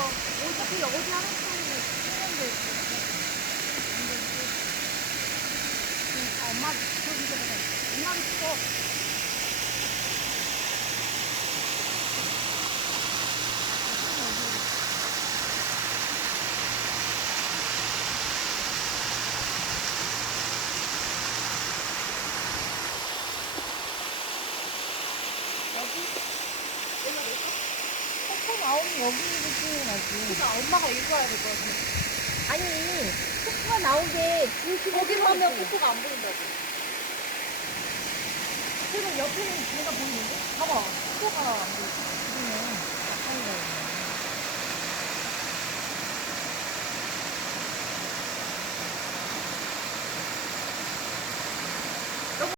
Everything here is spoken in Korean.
어차피 어디 하는 사람이 쓰는데. 엄마, 저기, 엄마를 찍어. 폭포 나오면 여기를 찍어야지. 그러니까 엄마가 읽어야 될 것 같아. 아니, 폭포가 나오게 중심을 거기만 하면 찍어야지. 폭포가 안 보인다고. 그럼 옆에는 배가 보이는데? 봐봐, 폭포가 안 보여.